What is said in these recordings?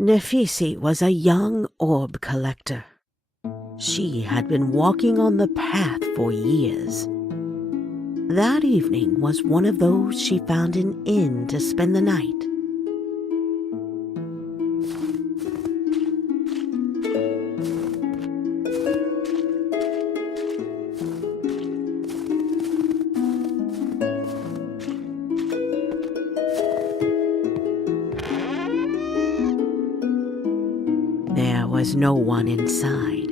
Nephise was a young orb collector. She had been walking on the path for years. That evening was one of those she found an inn to spend the night. There was no one inside.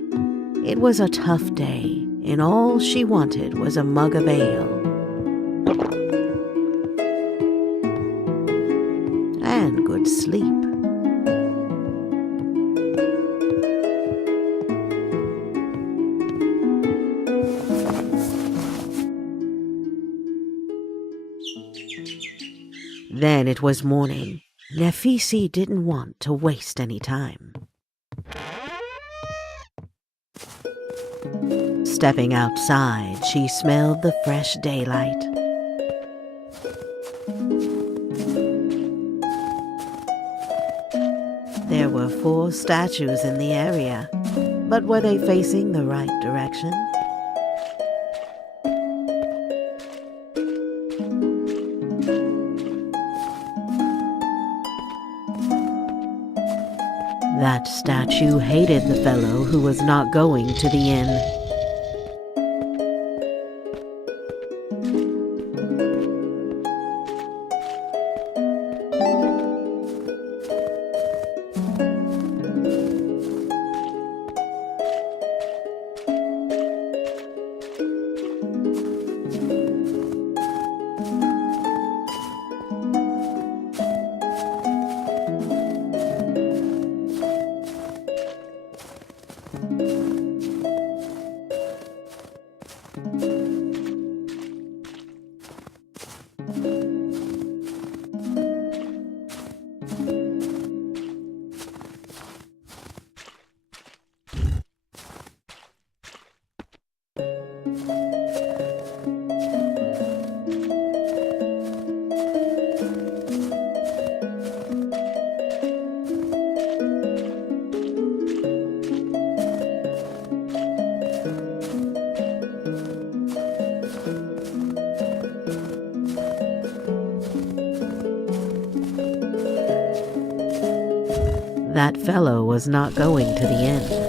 It was a tough day, and all she wanted was a mug of ale and good sleep. Then it was morning. Nephise didn't want to waste any time. Stepping outside, she smelled the fresh daylight. There were 4 statues in the area, but were they facing the right direction? That statue hated the fellow who was not going to the inn. That fellow was not going to the inn.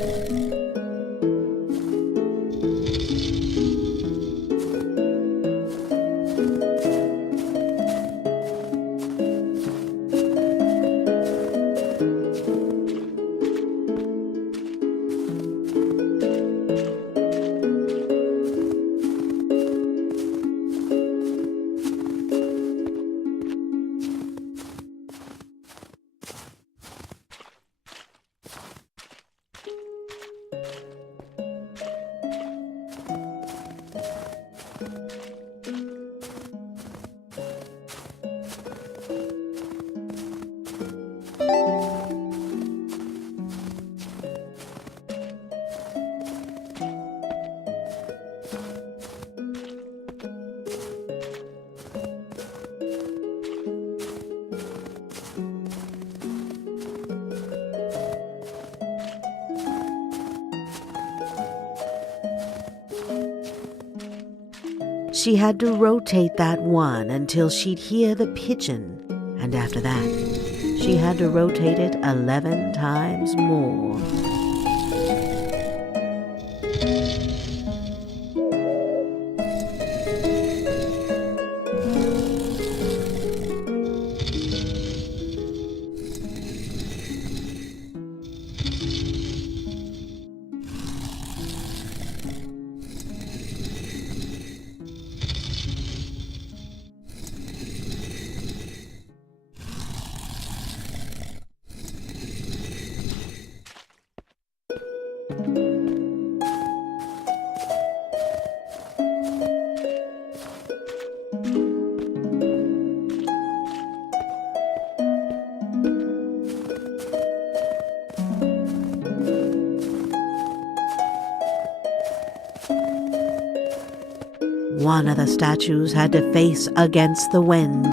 She had to rotate that one until she'd hear the pigeon, and after that, she had to rotate it 11 times more. One of the statues had to face against the wind.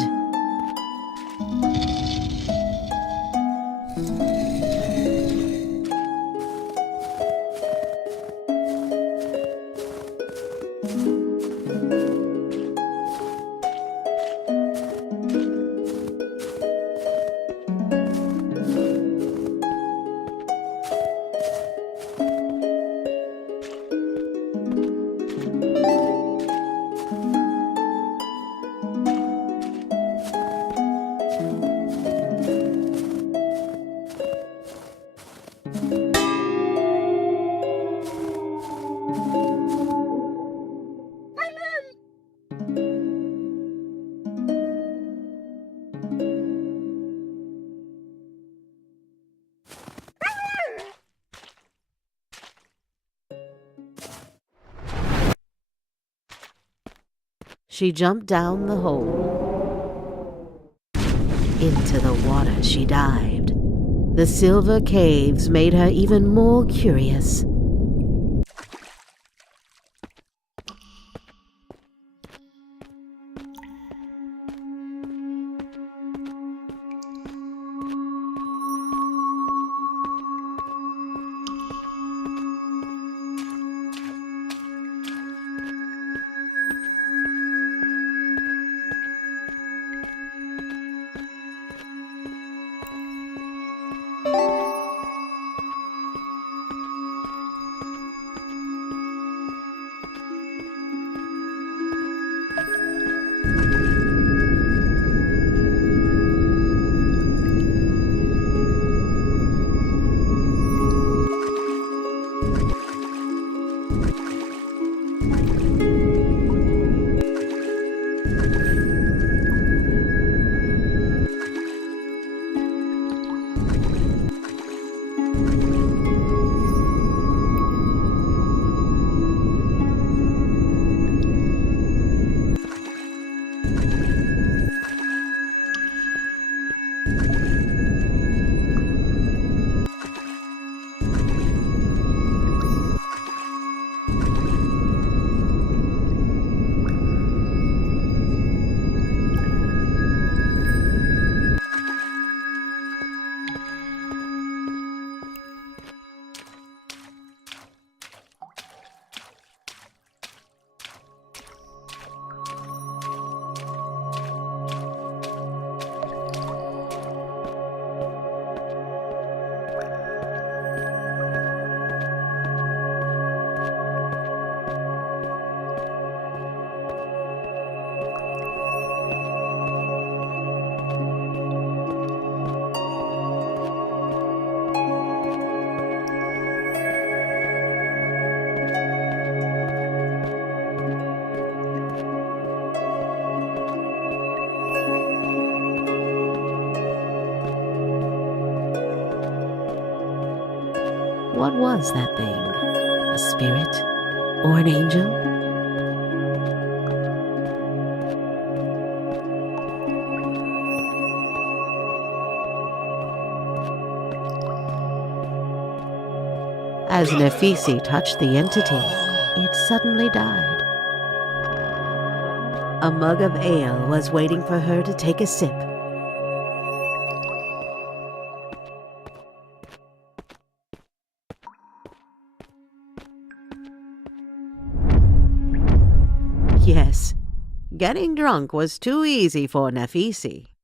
she jumped down the hole. Into the water she dived. The silver caves made her even more curious. What was that thing? A spirit? Or an angel? As Nephise touched the entity, it suddenly died. A mug of ale was waiting for her to take a sip. Yes, getting drunk was too easy for Nephise.